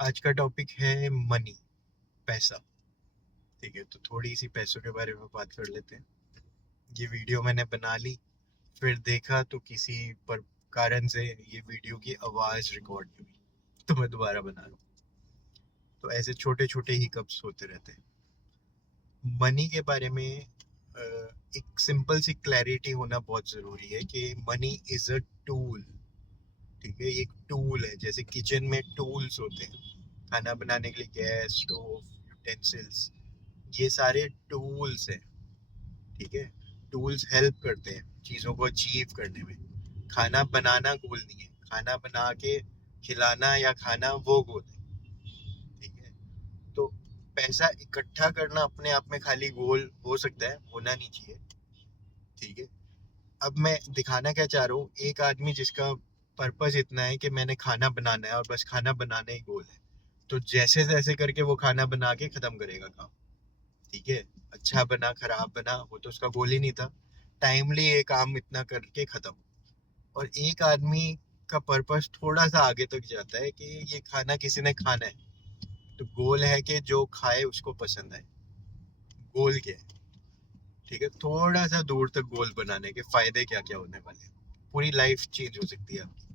आज का टॉपिक है मनी, पैसा। ठीक है, तो थोड़ी सी पैसों के बारे में बात कर लेते हैं। ये वीडियो मैंने बना ली, फिर देखा तो किसी पर कारण से ये वीडियो की आवाज रिकॉर्ड नहीं हुई, तो मैं दोबारा बना रहा हूँ। तो ऐसे छोटे छोटे हिकअप्स होते रहते हैं। मनी के बारे में एक सिंपल सी क्लैरिटी होना बहुत जरूरी है कि मनी इज अ टूल। ठीक है, ये एक टूल है, जैसे किचन में टूल्स होते हैं खाना बनाने के लिए, गैस, स्टोव, यूटेंसिल्स, ये सारे टूल्स हैं। ठीक है, टूल्स हेल्प करते हैं चीज़ों को अचीव करने में। खाना बनाना गोल नहीं है, खाना बना के खिलाना या खाना वो गोल है। ठीक है, तो पैसा इकट्ठा करना अपने आप में खाली गोल हो सकता है, होना नहीं चाहिए। ठीक है, अब मैं दिखाना क्या चाह रहा हूँ, एक आदमी जिसका पर्पस इतना है कि मैंने खाना बनाना है और बस खाना बनाना ही गोल है, तो जैसे तैसे करके वो खाना बना के खत्म करेगा काम। ठीक है, अच्छा बना खराब बना वो तो उसका गोल ही नहीं था, टाइमली ये काम इतना करके खत्म। और एक आदमी का पर्पस थोड़ा सा आगे तक जाता है कि ये खाना किसी ने खाना है, तो गोल है कि जो खाए उसको पसंद आए। गोल क्या है? ठीक है, थोड़ा सा दूर तक गोल बनाने के फायदे क्या क्या होने वाले हैं, पूरी लाइफ चेंज हो सकती है आपकी।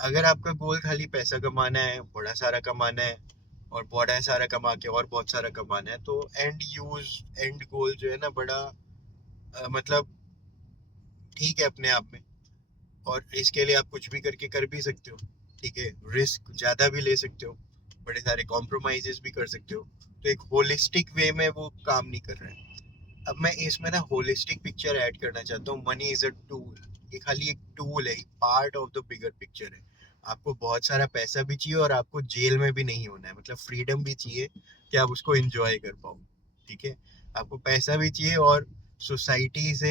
अगर आपका गोल खाली पैसा कमाना है, बड़ा सारा कमाना है, और बड़ा सारा कमा के और बहुत सारा कमाना है, तो एंड गोल जो है ना, बड़ा मतलब ठीक है अपने आप में, और इसके लिए आप कुछ भी करके कर भी सकते हो। ठीक है, रिस्क ज्यादा भी ले सकते हो, बड़े सारे कॉम्प्रोमाइजेस भी कर सकते हो। तो एक होलिस्टिक वे में वो काम नहीं कर रहा है। अब मैं इसमें ना होलिस्टिक पिक्चर ऐड करना चाहता हूँ। मनी इज अ टूल, ये खाली एक टूल है, part of the bigger picture है। आपको बहुत सारा पैसा भी चाहिए और आपको जेल में भी नहीं होना है, मतलब फ्रीडम भी चाहिए कि आप उसको एंजॉय कर पाओ। ठीक है, आपको पैसा भी चाहिए और सोसाइटी से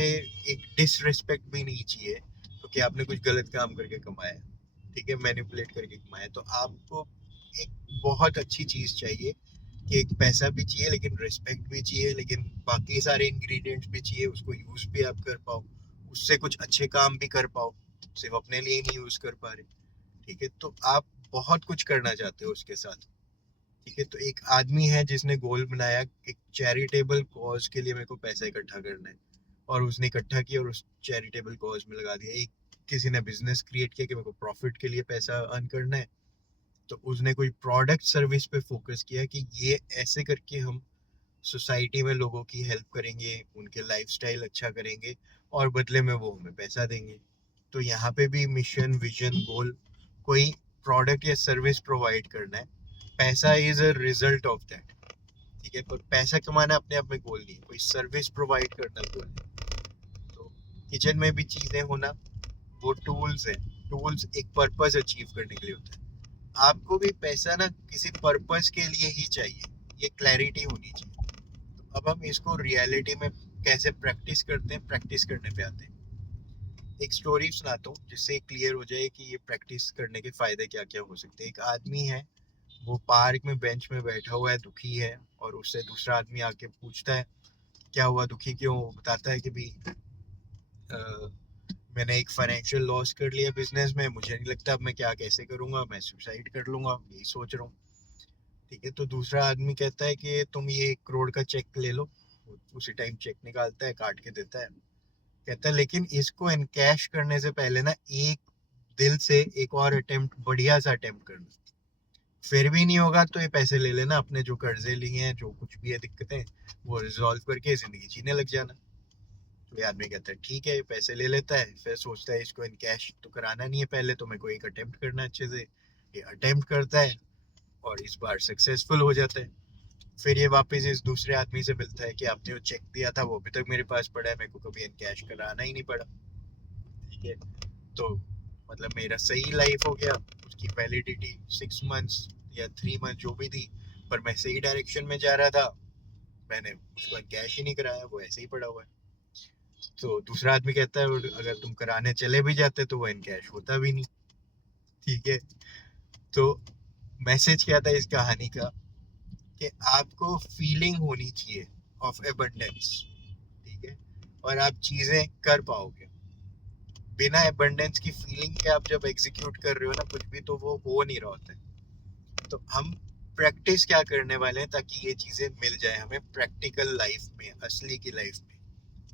एक डिसरिस्पेक्ट भी नहीं चाहिए क्योंकि आपने कुछ गलत काम करके कमाया है। ठीक है, मैनिपुलेट करके कमाया है। तो आपको एक बहुत अच्छी चीज चाहिए कि एक पैसा भी चाहिए लेकिन रिस्पेक्ट भी चाहिए, लेकिन बाकी सारे इंग्रेडिएंट्स भी चाहिए, उसको यूज भी आप कर पाओ, उससे कुछ अच्छे काम भी कर पाओ, सिर्फ अपने लिए नहीं यूज कर पा रहे। ठीक है, तो आप बहुत कुछ करना चाहते हो उसके साथ। ठीक है, तो एक आदमी है जिसने गोल बनाया एक चैरिटेबल कॉज के लिए, मेरे को पैसा इकट्ठा करना है, और उसने इकट्ठा किया और उस चैरिटेबल कॉज में लगा दिया। एक किसी ने बिजनेस क्रिएट किया कि मेरे को प्रॉफिट के लिए पैसा अर्न करना है, तो उसने कोई प्रोडक्ट सर्विस पे फोकस किया कि ये ऐसे करके हम सोसाइटी में लोगों की हेल्प करेंगे, उनके लाइफस्टाइल अच्छा करेंगे, और बदले में वो हमें पैसा देंगे। तो यहाँ पे भी मिशन, विजन, गोल, कोई प्रोडक्ट या सर्विस प्रोवाइड करना है, पैसा is a result of that. ठीक है, पर पैसा कमाना अपने आप में गोल नहीं है, कोई सर्विस प्रोवाइड करना गोल है। तो किचन में भी चीजें होना वो टूल्स है। टूल्स एक पर्पस अचीव करने के लिए होता है। आपको भी पैसा ना किसी पर्पस के लिए ही चाहिए, ये क्लैरिटी होनी चाहिए। तो अब हम इसको रियलिटी में कैसे प्रैक्टिस करते हैं, प्रैक्टिस करने पे आते हैं। एक स्टोरी सुनाता हूँ जिससे क्लियर हो जाए कि ये प्रैक्टिस करने के फायदे क्या क्या हो सकते हैं। एक आदमी है, वो पार्क में बेंच में बैठा हुआ है, दुखी है, और उससे दूसरा आदमी आके पूछता है क्या हुआ, दुखी क्यों? वो बताता है कि भाई मैंने एक फाइनेंशियल लॉस कर लिया बिजनेस में, मुझे नहीं लगता अब मैं क्या कैसे करूंगा, मैं सुसाइड कर लूंगा, यही सोच रहा हूँ। ठीक है, तो दूसरा आदमी कहता है कि तुम ये 1 करोड़ का चेक ले लो। उसी टाइम चेक निकालता है, काट के देता है। कहता है लेकिन इसको इनकैश करने से पहले ना एक दिल से एक और अटेम्प्ट, बढ़िया सा अटेम्प्ट करना। फिर भी नहीं होगा तो ये पैसे ले लेना, अपने जो कर्जे लिए हैं, जो कुछ भी है दिक्कतें, वो रिजॉल्व करके जिंदगी जीने लग जाना। तो ये आदमी कहता है ठीक है, पैसे ले लेता है, फिर सोचता है इसको इनकैश तो कराना नहीं है पहले, तो मेरे को एक अटेम्प्ट करना अच्छे से। ये अटेम्प्ट करता है और इस बार सक्सेसफुल हो जाता है। फिर ये वापस इस दूसरे आदमी से मिलता है कि आपने वो चेक दिया था वो अभी तक मेरे पास पड़ा है, मेरे को कभी इनकैश कराना ही नहीं पड़ा। ठीक है, तो मतलब मेरा सही लाइफ हो गया। उसकी वैलिडिटी 6 मंथ्स या 3 मंथ जो भी थी, पर मैं सही डायरेक्शन में जा रहा था, मैंने उसको कैश ही नहीं कराया, वो ऐसे ही पड़ा हुआ है। तो दूसरा आदमी कहता है अगर तुम कराने चले भी जाते तो वो इनकैश होता भी नहीं। ठीक है, तो मैसेज क्या था इस कहानी का, कि आपको फीलिंग होनी चाहिए ऑफ एबंडेंस। ठीक है, और आप चीजें कर पाओगे। बिना एबंडेंस की फीलिंग के आप जब एग्जीक्यूट कर रहे हो ना कुछ भी, तो वो हो नहीं रहा होता है। तो हम प्रैक्टिस क्या करने वाले हैं ताकि ये चीजें मिल जाए हमें प्रैक्टिकल लाइफ में, असली की लाइफ में,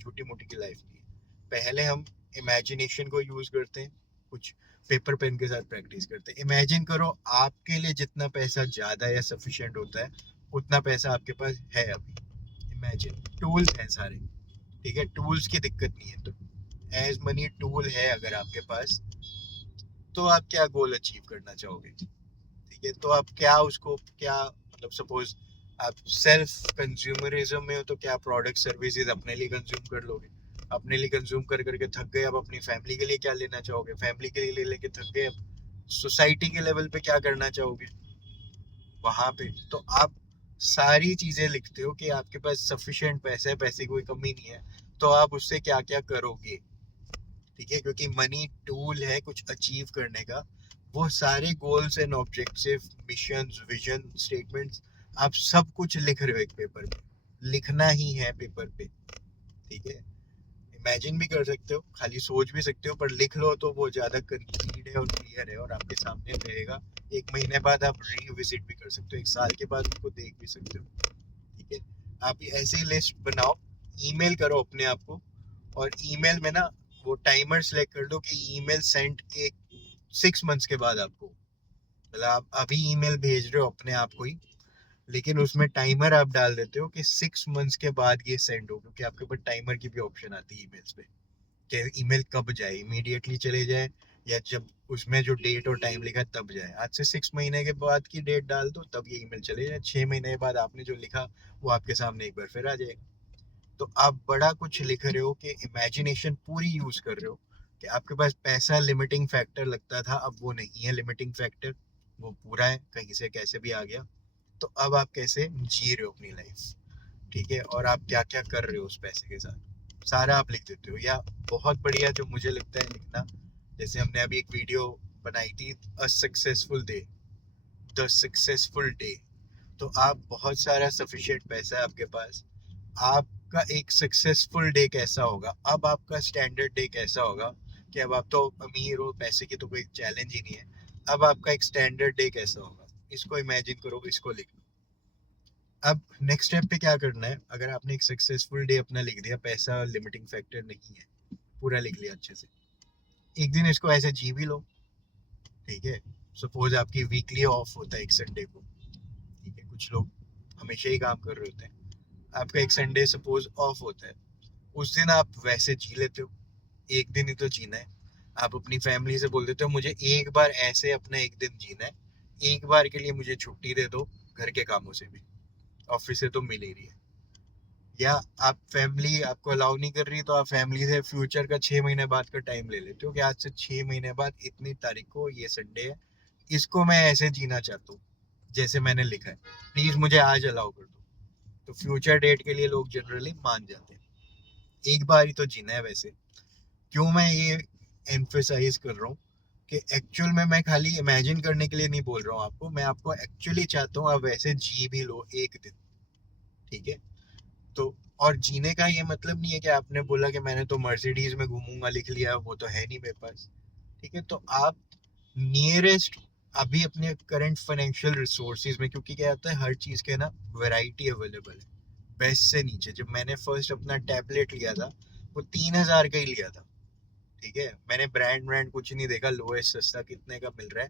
छोटी मोटी की लाइफ में। पहले हम इमेजिनेशन को यूज करते हैं, कुछ पेपर पेन के साथ प्रैक्टिस करते हैं। इमेजिन करो आपके लिए जितना पैसा ज्यादा या सफिशिएंट होता है उतना पैसा आपके पास है अभी। इमेजिन टूल्स हैं सारे, ठीक है, टूल्स की दिक्कत नहीं है। तो एज मनी टूल है अगर आपके पास, तो आप क्या गोल अचीव करना चाहोगे? ठीक है, तो आप क्या उसको क्या मतलब, सपोज आप सेल्फ कंज्यूमरिज्म में हो तो क्या प्रोडक्ट सर्विसेज अपने लिए कंज्यूम कर लोगे? अपने लिए कंज्यूम कर करके थक गए, अब अपनी फैमिली के लिए क्या लेना चाहोगे? फैमिली के लिए ले लेके थक गए, अब सोसाइटी के लेवल पे क्या करना चाहोगे वहां पे? तो आप सारी चीजें लिखते हो कि आपके पास सफिशिएंट पैसा है, पैसे की कोई कमी नहीं है, तो आप उससे क्या क्या करोगे? ठीक है, क्योंकि मनी टूल है कुछ अचीव करने का। वो सारे goals and objective, missions, vision statements, आप सब कुछ लिख रहे हो एक पेपर पे, लिखना ही है पेपर पे। ठीक है, इमेजिन भी कर सकते हो, खाली सोच भी सकते हो, पर लिख लो तो वो ज्यादा कंक्रीट है और क्लियर है और आपके सामने रहेगा। एक महीने बाद आप रिविजिट भी कर सकते हो, एक साल के बाद उसको देख भी सकते हो। ठीक है, आप ऐसे ही लिस्ट बनाओ, ईमेल करो अपने आप को, और ईमेल में ना वो टाइमर सेलेक्ट कर दो कि ईमेल सेंड एक 6 मंथ्स के बाद आपको, मतलब आप अभी ईमेल भेज रहे हो अपने आप को ही, लेकिन उसमें टाइमर आप डाल देते हो कि 6 मंथ्स के बाद ये सेंड हो, क्योंकि आपके ऊपर टाइमर की भी ऑप्शन आती है ईमेल्स पे कि ईमेल कब जाए, इमीडिएटली चले जाए या जब उसमें जो डेट और टाइम लिखा है तब जाए। आज से 6 महीने के बाद की डेट डाल दो, तब ये ईमेल चले जाए। 6 महीने के बाद आपने जो लिखा वो आपके सामने एक बार फिर आ जाएगा। तो आप बड़ा कुछ लिख रहे हो कि इमेजिनेशन पूरी यूज कर रहे हो कि आपके पास पैसा लिमिटिंग फैक्टर लगता था, अब वो नहीं है लिमिटिंग फैक्टर, वो पूरा है, कहीं से कैसे भी आ गया। तो अब आप कैसे जी रहे हो अपनी लाइफ, ठीक है, और आप क्या क्या कर रहे हो उस पैसे के साथ, सारा आप लिख देते हो। या बहुत बढ़िया जो मुझे लगता है लिखना, जैसे हमने अभी एक वीडियो बनाई थी, a successful day, the successful day. तो आप बहुत सारा सफिशिएंट पैसा है आपके पास, आपका एक सक्सेसफुल डे कैसा होगा, अब आपका स्टैंडर्ड डे कैसा होगा, कि अब आप तो अमीर हो, पैसे की तो कोई चैलेंज ही नहीं है, अब आपका एक स्टैंडर्ड डे कैसा होगा, इसको इमेजिन करो, इसको लिख लो। अब नेक्स्ट स्टेप पे क्या करना है, अगर आपने एक सक्सेसफुल डे अपना लिख दिया, पैसा लिमिटिंग फैक्टर नहीं है, पूरा लिख लिया अच्छे से, एक दिन इसको ऐसे जी भी लो। ठीक है, सपोज आपकी वीकली ऑफ होता है एक संडे को, ठीक है, कुछ लोग हमेशा ही काम कर रहे होते हैं, आपका एक संडे सपोज ऑफ होता है, उस दिन आप वैसे जी लेते हो, एक दिन ही तो जीना है। आप अपनी फैमिली से बोल देते हो मुझे एक बार ऐसे अपना एक दिन जीना है, एक बार के लिए मुझे छुट्टी दे दो घर के कामों से भी, ऑफिस से तो मिल ही रही है। या आप फैमिली आपको अलाउ नहीं कर रही, तो आप फैमिली से फ्यूचर का 6 महीने बाद का टाइम ले लेते हो कि आज से 6 महीने बाद इतनी तारीख को ये संडे है, इसको मैं ऐसे जीना चाहता हूँ जैसे मैंने लिखा है, प्लीज मुझे आज अलाउ कर दो। तो फ्यूचर डेट के लिए लोग जनरली मान जाते हैं, एक बार ही तो जीना है वैसे। क्यों मैं ये एम्फेसाइज कर रहा हूँ कि एक्चुअल में मैं खाली इमेजिन करने के लिए नहीं बोल रहा हूँ आपको, मैं आपको एक्चुअली चाहता हूँ आप वैसे जी भी लो एक दिन। ठीक है, तो और जीने का ये मतलब नहीं है कि आपने बोला कि मैंने तो मर्सिडीज में घूमूंगा लिख लिया, वो तो है नहीं मेरे पास। ठीक है, तो आप नियरेस्ट अभी अपने करंट फाइनेंशियल रिसोर्सेज में, क्योंकि क्या होता है हर चीज के ना वैरायटी अवेलेबल है, बेस्ट से नीचे। जब मैंने फर्स्ट अपना टैबलेट लिया था वो 3,000 का ही लिया था। ठीक है, मैंने ब्रांड ब्रांड कुछ नहीं देखा, लोएस्ट सस्ता कितने का मिल रहा है,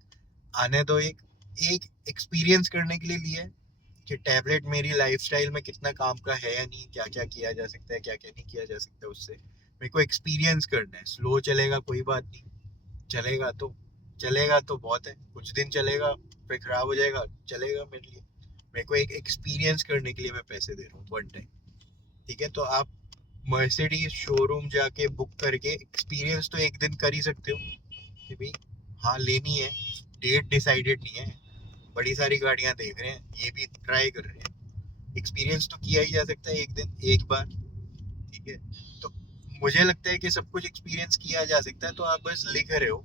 आने दो। एक एक एक्सपीरियंस करने के लिए लिया है कि टैबलेट मेरी लाइफस्टाइल में कितना काम का है या नहीं, क्या क्या किया जा सकता है, क्या क्या नहीं किया जा सकता उससे। मेरे को एक्सपीरियंस करना है, स्लो चलेगा कोई बात नहीं, चलेगा तो बहुत है, कुछ दिन चलेगा फिर खराब हो जाएगा, चलेगा मेरे लिए। मेरे को एक एक्सपीरियंस करने के लिए मैं पैसे दे रहा हूँ वन टाइम। ठीक है, तो आप मर्सिडीज शोरूम जाके बुक करके एक्सपीरियंस तो एक दिन कर ही सकते हो कि भाई हाँ लेनी है, डेट डिसाइडेड नहीं है, बड़ी सारी गाड़ियां देख रहे हैं, ये भी ट्राई कर रहे हैं, एक्सपीरियंस तो किया ही जा सकता है एक दिन एक बार। ठीक है, तो मुझे लगता है कि सब कुछ एक्सपीरियंस किया जा सकता है, तो आप बस लिख रहे हो,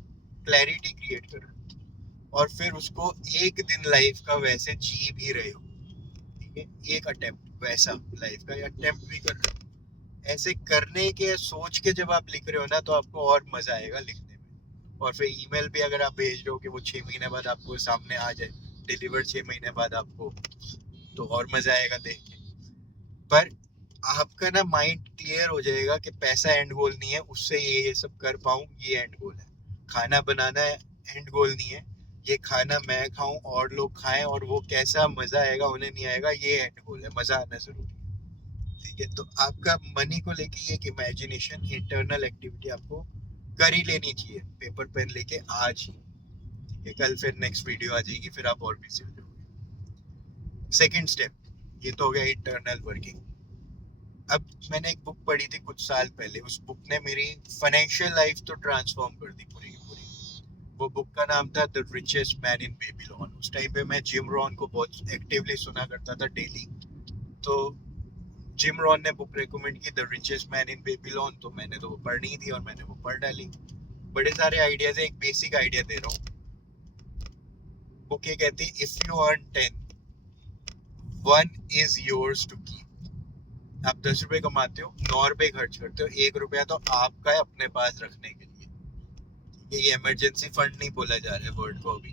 क्लैरिटी क्रिएट कर रहे हो, और फिर उसको एक दिन लाइफ का वैसे जी भी रहे हो। ठीक है, एक अटेम्प्ट वैसा लाइफ का अटेम्प्ट भी कर रहे हो। ऐसे करने के सोच के जब आप लिख रहे हो ना, तो आपको और मजा आएगा लिखने में। और फिर ईमेल भी अगर आप भेज रहे हो कि वो 6 महीने बाद आपको सामने आ जाए, डिलीवर 6 महीने बाद आपको, तो और मजा आएगा देख के। पर आपका ना माइंड क्लियर हो जाएगा कि पैसा एंड गोल नहीं है, उससे ये सब कर पाऊं ये एंड गोल है। खाना बनाना एंड गोल नहीं है, ये खाना मैं खाऊं और लोग खाएं और वो कैसा मजा आएगा उन्हें नहीं आएगा, ये एंड गोल है। मजा आना जरूरी है, ठीक है। तो आपका मनी को लेके ये एक इमेजिनेशन इंटरनल एक्टिविटी आपको कर ही लेनी चाहिए, पेपर पेन लेके आज ही, ठीक है। कल फिर नेक्स्ट वीडियो आ जाएगी, फिर आप और भी सीख जाओगे। सेकेंड स्टेप, ये तो हो गया इंटरनल वर्किंग। अब मैंने एक बुक पढ़ी थी कुछ साल पहले, उस बुक ने मेरी फाइनेंशियल लाइफ तो ट्रांसफॉर्म कर दी पूरी की पूरी। वो बुक का नाम था the richest man in Babylon. उस टाइम पे मैं जिम रॉन को बहुत एक्टिवली सुना करता था डेली, तो जिम रॉन ने बुक रेकमेंड की the richest man in Babylon, तो मैंने तो वो पढ़नी थी और मैंने वो पढ़ डाली। बड़े सारे आइडियाज है, एक बेसिक आइडिया दे रहा हूँ। बुक ये कहती है, if you earn 10, 1 is yours to keep। आप 10 रुपए कमाते हो, 9 रुपए खर्च करते हो, 1 रुपया तो आपका है अपने पास रखने के लिए। ये इमरजेंसी फंड नहीं बोला जा रहा है वर्ड को अभी,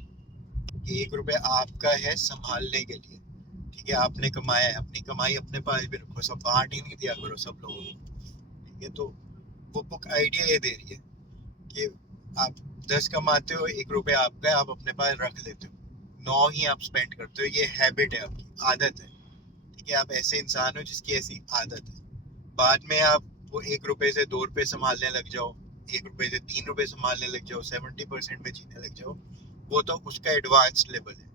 ये 1 रुपया आपका है संभालने के लिए, ठीक है। आपने कमाया है, अपनी कमाई अपने पास भी रखो, सब बांट ही नहीं दिया करो सब लोगों को, ठीक है। तो वो बुक आइडिया ये दे रही है कि आप 10 कमाते हो, 1 रुपया आपका है, आप अपने पास रख लेते हो, 9 ही आप स्पेंड करते हो। ये हैबिट है आपकी, आदत है, कि आप ऐसे इंसान हो जिसकी ऐसी आदत है। बाद में आप वो 1 रुपए से 2 रुपए संभालने लग जाओ, 1 रुपए से 3 रुपए संभालने लग जाओ, 70% में जीने लग जाओ, वो तो उसका एडवांस लेवल है।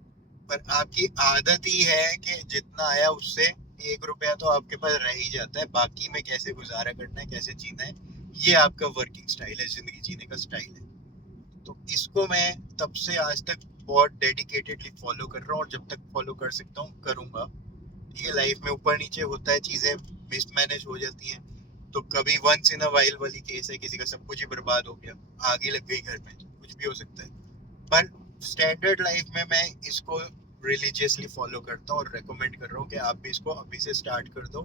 पर आपकी आदत ही है कि जितना आया उससे 1 रुपया तो आपके पास रह ही जाता है, बाकी में कैसे गुजारा करना है, कैसे जीना है, ये आपका वर्किंग स्टाइल है, जिंदगी जीने का स्टाइल है। तो इसको मैं तब से आज तक बहुत डेडिकेटेडली फॉलो कर रहा हूँ, और जब तक फॉलो कर सकता हूँ करूंगा। ये लाइफ में ऊपर नीचे होता है, चीजें मिसमैनेज हो जाती हैं, तो कभी वंस इन अ वाइल वाली केस है, किसी का सब कुछ ही बर्बाद हो गया, आगे लग गई घर में, कुछ भी हो सकता है। पर स्टैंडर्ड लाइफ में मैं इसको रिलीजियसली फॉलो करता हूँ और रेकमेंड कर रहा हूँ कि आप भी इसको अभी से स्टार्ट कर दो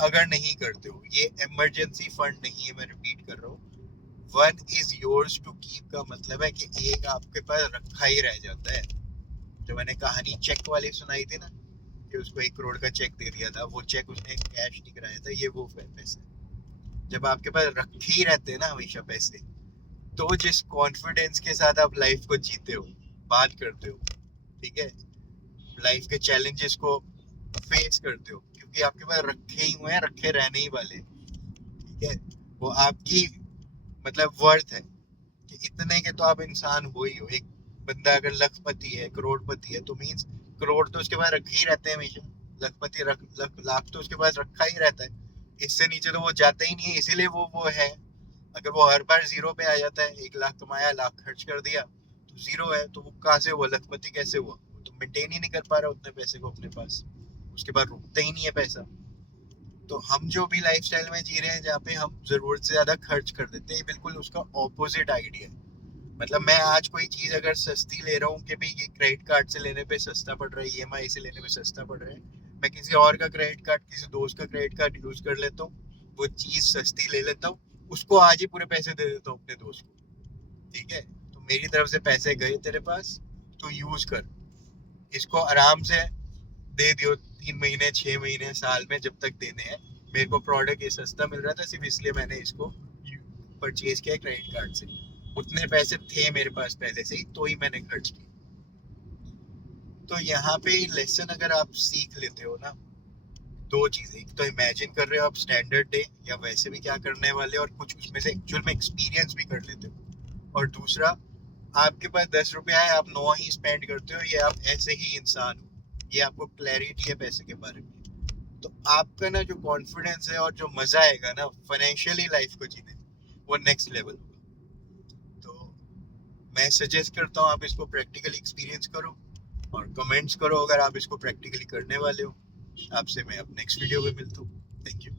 अगर नहीं करते हो। ये इमरजेंसी फंड नहीं है, मैं रिपीट कर रहा हूँ। 1 is yours to keep का मतलब है कि एक आपके पास रखा ही रह जाता है। जो मैंने कहानी चेक वाली सुनाई थी ना, कि उसको 1 करोड़ का चेक दे दिया था, वो चेक उसने कैश नहीं कराया था, ये वो पैसे जब आपके पास रखे ही रहते हैं ना हमेशा पैसे, तो जिस कॉन्फिडेंस के साथ आप लाइफ को जीते हो, बात करते हो, ठीक है, लाइफ के चैलेंजेस को फेस करते हो, क्योंकि आपके पास रखे ही हुए हैं, रखे रहने ही वाले, ठीक है। वो आपकी मतलब वर्थ है कि इतने के तो आप इंसान हो ही हो। एक बंदा अगर लखपति है, करोड़पति है, तो मीन्स करोड़ तो उसके पास रखे ही रहते हैं हमेशा, लखपति लाख तो उसके पास रखा ही रहता है, इससे नीचे तो वो जाता ही नहीं है, इसीलिए वो है। अगर वो हर बार जीरो पे आ जाता है, 1 लाख कमाया, लाख खर्च कर दिया, तो जीरो है, तो वो कहाँ से हुआ, लखपति कैसे हुआ? वो तो मेंटेन ही नहीं कर पा रहा उतने पैसे को अपने पास, उसके पास रुकता ही नहीं है पैसा। तो हम जो भी लाइफस्टाइल में जी रहे हैं, जहाँ पे हम जरूरत से ज्यादा खर्च कर देते हैं, बिल्कुल उसका ऑपोजिट आइडिया है। मतलब मैं आज कोई चीज अगर सस्ती ले रहा हूँ कि भाई ये क्रेडिट कार्ड से लेने पे सस्ता पड़ रहा है, ईएमआई से लेने में सस्ता पड़ रहा है, मैं किसी और का क्रेडिट कार्ड, किसी दोस्त का क्रेडिट कार्ड यूज कर लेता हूँ, वो चीज सस्ती ले लेता हूँ, उसको आज ही पूरे पैसे दे देता हूँ अपने दोस्त को, ठीक है। तो मेरी तरफ से पैसे गए तेरे पास, तो यूज कर, इसको आराम से दे दियो, 3 महीने, 6 महीने, साल में, जब तक देने हैं। मेरे को प्रोडक्ट ये सस्ता मिल रहा था, सिर्फ इसलिए मैंने इसको परचेज किया क्रेडिट कार्ड से, उतने पैसे थे मेरे पास पहले से ही, तो ही मैंने खर्च किया। तो यहाँ पे लेसन अगर आप सीख लेते हो ना, 2 चीजें, एक तो इमेजिन कर रहे हो आप स्टैंडर्ड डे या वैसे भी क्या करने वाले, और कुछ उसमें से एक्चुअल में एक्सपीरियंस भी कर लेते हो, और दूसरा, आपके पास 10 रुपया है, आप 9 ही स्पेंड करते हो, ये आप ऐसे ही इंसान हो, ये आपको क्लैरिटी है पैसे के बारे में, तो आपका ना जो कॉन्फिडेंस है और जो मजा आएगा ना फाइनेंशियली लाइफ को जीने में, वो नेक्स्ट लेवल होगा। तो मैं सजेस्ट करता हूँ आप इसको प्रैक्टिकली एक्सपीरियंस करो, और कमेंट्स करो अगर आप इसको प्रैक्टिकली करने वाले हो। आपसे मैं अब नेक्स्ट वीडियो में मिलता हूँ। Thank you.